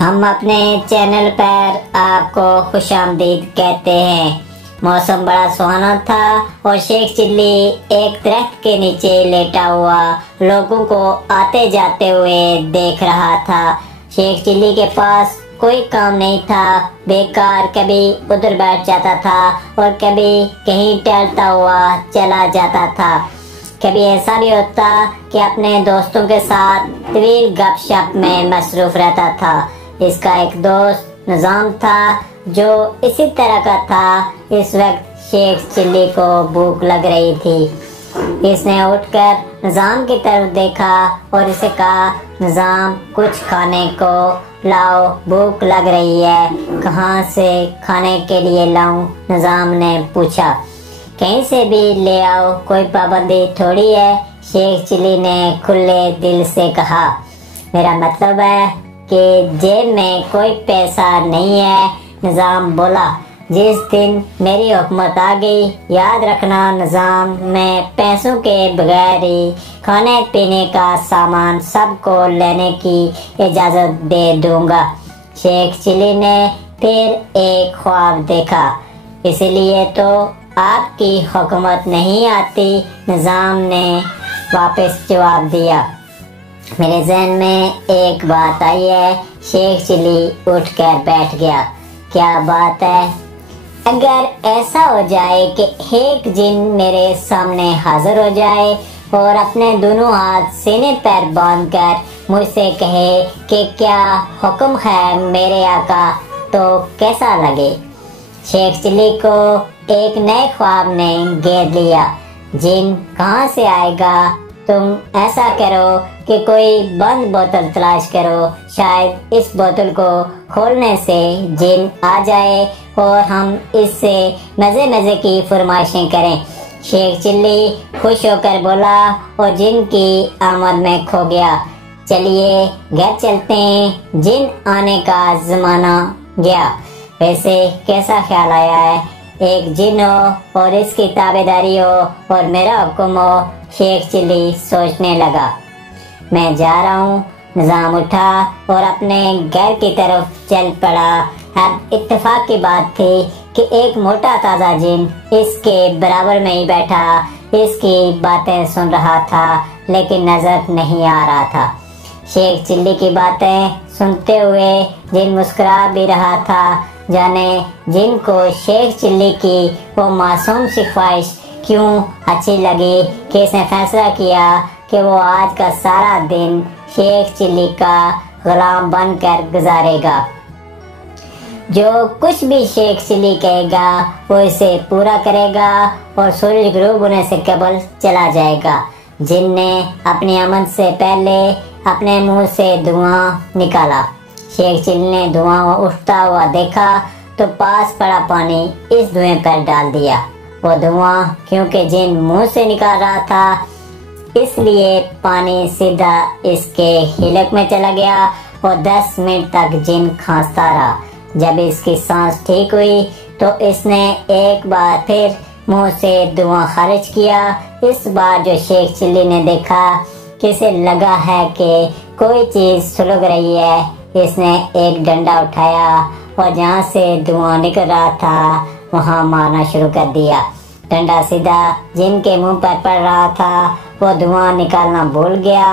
हम अपने चैनल पर आपको खुशामदीद कहते हैं। मौसम बड़ा सुहाना था और शेख चिल्ली एक दरख्त के नीचे लेटा हुआ लोगों को आते जाते हुए देख रहा था। शेख चिल्ली के पास कोई काम नहीं था, बेकार कभी उधर बैठ जाता था और कभी कहीं टहलता हुआ चला जाता था। कभी ऐसा भी होता कि अपने दोस्तों के साथ तवील गपशप में मसरूफ रहता था। इसका एक दोस्त निजाम था जो इसी तरह का था। इस वक्त शेख चिल्ली को भूख लग रही थी। इसने उठकर निजाम की तरफ देखा और इसे कहा, निजाम कुछ खाने को लाओ, भूख लग रही है। कहाँ से खाने के लिए लाऊं? निजाम ने पूछा। कहीं से भी ले आओ, कोई पाबंदी थोड़ी है, शेख चिल्ली ने खुले दिल से कहा। मेरा मतलब है कि जेब में कोई पैसा नहीं है, निजाम बोला। जिस दिन मेरी हुकूमत आ गई, याद रखना निजाम, मैं पैसों के बगैर ही खाने पीने का सामान सबको लेने की इजाजत दे दूंगा। शेख चिल्ली ने फिर एक ख्वाब देखा, इसलिए तो आपकी हुकूमत नहीं आती, निजाम ने वापस जवाब दिया। मेरे जहन में एक बात आई है। शेख चिल्ली उठकर बैठ गया। क्या बात है? अगर ऐसा हो जाए कि एक जिन मेरे सामने हाजिर हो जाए और अपने दोनों हाथ सीने पर बांधकर मुझसे कहे कि क्या हुक्म है मेरे आका, तो कैसा लगे? शेख चिल्ली को एक नए ख्वाब ने घेर लिया। जिन कहाँ से आएगा? तुम ऐसा करो कि कोई बंद बोतल तलाश करो, शायद इस बोतल को खोलने से जिन आ जाए और हम इससे मजे मजे की फरमाइशें करें। शेख चिल्ली खुश होकर बोला और जिन की आमद में खो गया। चलिए घर चलते हैं, जिन आने का जमाना गया। वैसे कैसा ख्याल आया है? एक जिन हो और इसकी ताबेदारी हो और मेरा हुक्म हो। शेख चिल्ली सोचने लगा। मैं जा रहा हूँ। निजाम उठा और अपने घर की तरफ चल पड़ा। अब इत्तेफाक की बात थी कि एक मोटा ताजा जिन इसके बराबर में ही बैठा इसकी बातें सुन रहा था, लेकिन नजर नहीं आ रहा था। शेख चिल्ली की बातें सुनते हुए जिन मुस्कुरा भी रहा था। जाने जिन को शेख चिल्ली की वो मासूम सी ख्वाहिश क्यों अच्छी लगी कि इसने फैसला किया कि वो आज का सारा दिन शेख चिल्ली का गुलाम बनकर गुजारेगा। जो कुछ भी शेख चिल्ली कहेगा वो इसे पूरा करेगा और सूरज गुरूब होने से कबल चला जाएगा। जिन ने अपनी आमद से पहले अपने मुंह से धुआं निकाला। शेख चिल्ली ने धुआं उठता हुआ देखा तो पास पड़ा पानी इस धुएं पर डाल दिया। वो धुआं क्योंकि जिन मुंह से निकाल रहा था, इसलिए पानी सीधा इसके हिलक में चला गया और 10 मिनट तक जिन खांसता रहा। जब इसकी सांस ठीक हुई तो इसने एक बार फिर मुंह से धुआं खारिज किया। इस बार जो शेख चिल्ली ने देखा कि इसे लगा है कि कोई चीज सुलग रही है, इसने एक डंडा उठाया और जहाँ से धुआं निकल रहा था वहाँ मारना शुरू कर दिया। डंडा सीधा जिन के मुंह पर पड़ रहा था। वो धुआं निकालना भूल गया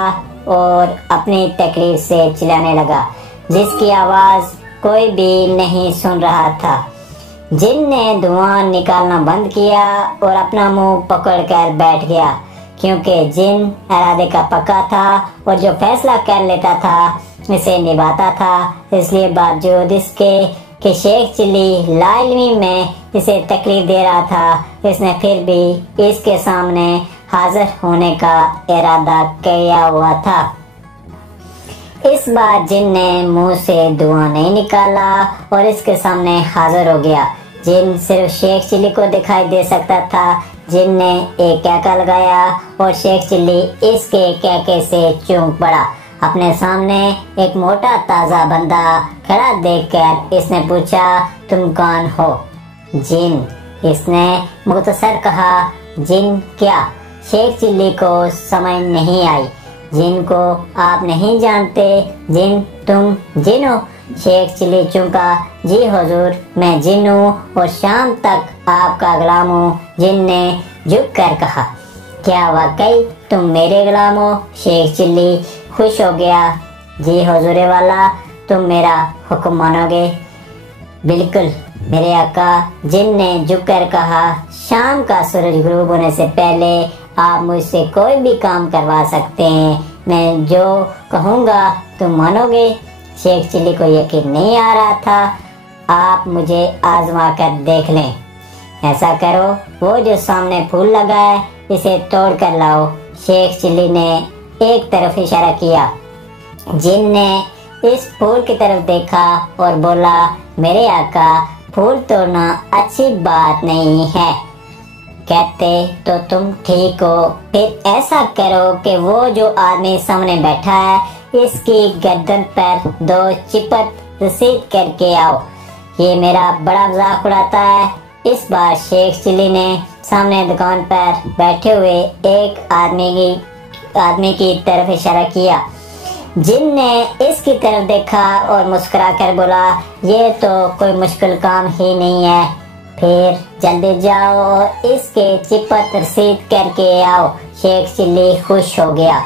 और अपनी तकलीफ से चिल्लाने लगा, जिसकी आवाज कोई भी नहीं सुन रहा था। जिन ने धुआं निकालना बंद किया और अपना मुंह पकड़कर बैठ गया, क्योंकि जिन इरादे का पक्का था और जो फैसला कर लेता था इसे निभाता था। इसलिए बावजूद इसके कि शेख चिल्ली लाइलमी में इसे तकलीफ दे रहा था, इसने फिर भी इसके सामने हाजिर होने का इरादा किया हुआ था। इस बार जिन ने मुंह से धुआं नहीं निकाला और इसके सामने हाजिर हो गया। जिन सिर्फ शेख चिल्ली को दिखाई दे सकता था। जिन ने एक कैका लगाया और शेख चिल्ली इसके कैके से चूक पड़ा। अपने सामने एक मोटा ताजा बंदा खड़ा देखकर इसने पूछा, तुम कौन हो? जिन, इसने मुख्तसर कहा। जिन क्या? शेख चिल्ली को समझ नहीं आई। जिनको आप नहीं जानते, तुम जिन हो। शेख चिल्ली चौंका। जी हुजूर, मैं जिन हूँ और शाम तक आपका गुलाम हूँ। जिन ने झुक कर कहा। क्या वाकई तुम मेरे गुलाम हो? शेख चिल्ली खुश हो गया। जी हुजूर वाला, तुम मेरा हुक्म मानोगे? बिल्कुल मेरे आका, जिन ने झुककर कहा। शाम का सूरज गुरूब होने से पहले आप मुझसे कोई भी काम करवा सकते हैं। मैं जो कहूँगा तुम मानोगे? शेख चिल्ली को यकीन नहीं आ रहा था। आप मुझे आजमा कर देख लें। ऐसा करो, वो जो सामने फूल लगा है इसे तोड़ कर लाओ। शेख चिल्ली ने एक तरफ इशारा किया। जिन ने इस फूल की तरफ देखा और बोला, मेरे आका, फूल तोड़ना अच्छी बात नहीं है। कहते तो तुम ठीक हो। फिर ऐसा करो कि वो जो आदमी सामने बैठा है इसकी गर्दन पर 2 चिपट रसीद करके आओ। ये मेरा बड़ा मजाक उड़ाता है। इस बार शेख चिल्ली ने सामने दुकान पर बैठे हुए एक आदमी की तरफ इशारा किया। जिन ने इसकी तरफ देखा और मुस्कुरा कर बोला, ये तो कोई मुश्किल काम ही नहीं है। फिर जल्दी जाओ और इसके चिपट रसीद करके आओ। शेख चिल्ली खुश हो गया।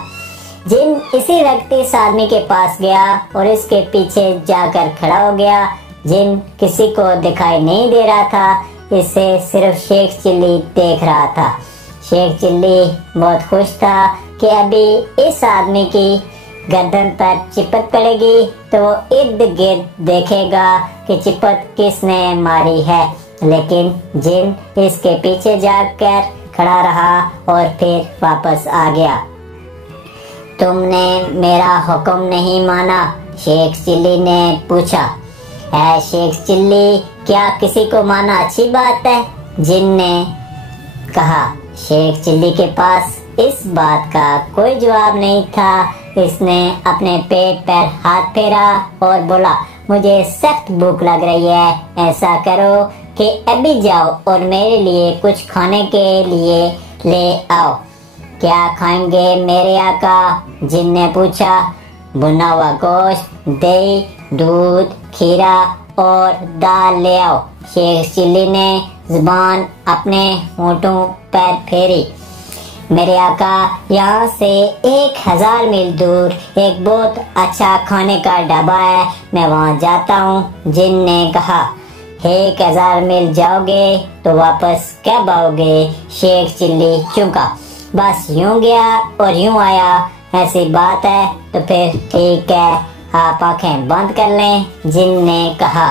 जिन इसी वक्त इस आदमी के पास गया और इसके पीछे जाकर खड़ा हो गया। जिन किसी को दिखाई नहीं दे रहा था, इसे सिर्फ शेख चिल्ली देख रहा था। शेख चिल्ली बहुत खुश था कि अभी इस आदमी की गर्दन पर चिपट पड़ेगी तो वो इर्द गिर्द देखेगा कि चिपट किसने मारी है। लेकिन जिन इसके पीछे जाकर खड़ा रहा और फिर वापस आ गया। तुमने मेरा हुक्म नहीं माना? शेख चिल्ली ने पूछा। है शेख चिल्ली, क्या किसी को माना अच्छी बात है? जिन ने कहा। शेख चिल्ली के पास इस बात का कोई जवाब नहीं था। इसने अपने पेट पर हाथ फेरा और बोला, मुझे सख्त भूख लग रही है। ऐसा करो कि अभी जाओ और मेरे लिए कुछ खाने के लिए ले आओ। क्या खाएंगे मेरे आका? जिन ने पूछा। भुना हुआ गोश्त, दही, दूध, खीरा और दाल ले आओ। शेख चिल्ली ने जुबान अपने होंठों पर फेरी। मेरे आका, यहाँ से 1000 मील दूर एक बहुत अच्छा खाने का ढाबा है, मैं वहाँ जाता हूँ। जिन ने कहा। 1000 मील जाओगे तो वापस कब आओगे? शेख चिल्ली चौंका। बस यूं गया और यूं आया। ऐसी बात है तो फिर ठीक है, आप आंखें बंद कर लें। जिन ने कहा।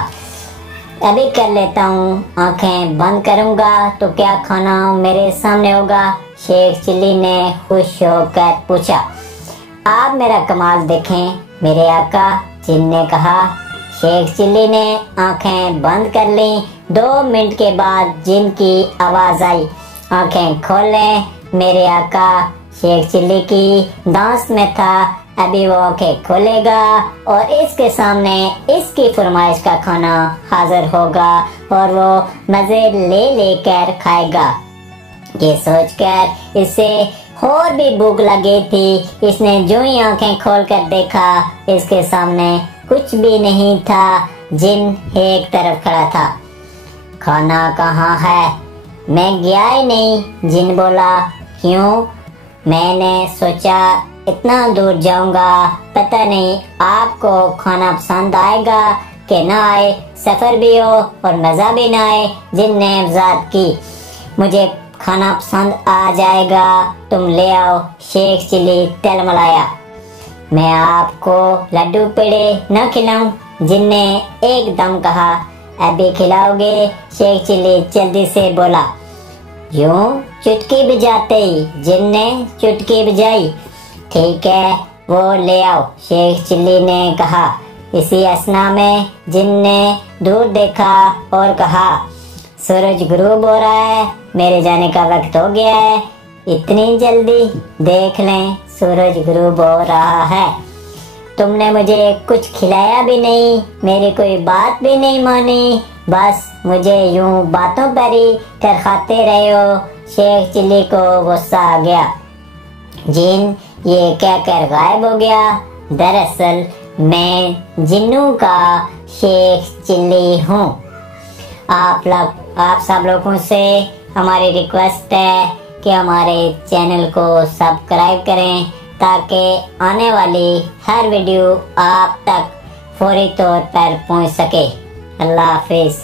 अभी कर लेता हूँ। आंखें बंद करूँगा तो क्या खाना मेरे सामने होगा? शेख चिल्ली ने खुश होकर पूछा। आप मेरा कमाल देखें मेरे आका, जिन ने कहा। शेख चिल्ली ने आंखें बंद कर ली। 2 मिनट के बाद जिन की आवाज आई, आंखें खोलें मेरे आका। शेख चिल्ली की दांत में था। अभी वो आंखें खोलेगा और इसके सामने इसकी फरमाइश का खाना हाजिर होगा और वो मजे ले लेकर खाएगा। ये सोचकर इसे और भी भूख लगी थी। इसने जो ही आंखें खोलकर देखा, इसके सामने कुछ भी नहीं था। जिन एक तरफ खड़ा था। खाना कहाँ है? मैं गया ही नहीं। जिन बोला। क्यों? मैंने सोचा इतना दूर जाऊंगा, पता नहीं आपको खाना पसंद आएगा कि ना आए, सफर भी हो और मजा भी ना आए। जिन ने वजाहत की। मुझे खाना पसंद आ जाएगा, तुम ले आओ। शेख चिल्ली तिलमिलाया। मैं आपको लड्डू पेड़े न खिलाऊं? जिन ने एकदम कहा। अभी खिलाओगे? शेख चिल्ली जल्दी से बोला। यूं चुटकी बजाते ही जिन ने चुटकी बजाई। ठीक है, वो ले आओ। शेख चिल्ली ने कहा। इसी असना में जिन ने दूर देखा और कहा, सूरज गुरूब हो रहा है, मेरे जाने का वक्त हो गया है। इतनी जल्दी? देख लें, सूरज गुरूब हो रहा है। तुमने मुझे कुछ खिलाया भी नहीं, मेरी कोई बात भी नहीं मानी, बस मुझे यूं बातों पर ही तरखाते रहे हो। शेख चिल्ली को गुस्सा आ गया। जिन ये कहकर गायब हो गया। दरअसल मैं जिन्नू का शेख चिल्ली हूँ। आप सब लोगों से हमारी रिक्वेस्ट है कि हमारे चैनल को सब्सक्राइब करें ताकि आने वाली हर वीडियो आप तक फौरी तौर पर पहुंच सके। अल्लाह हाफिज।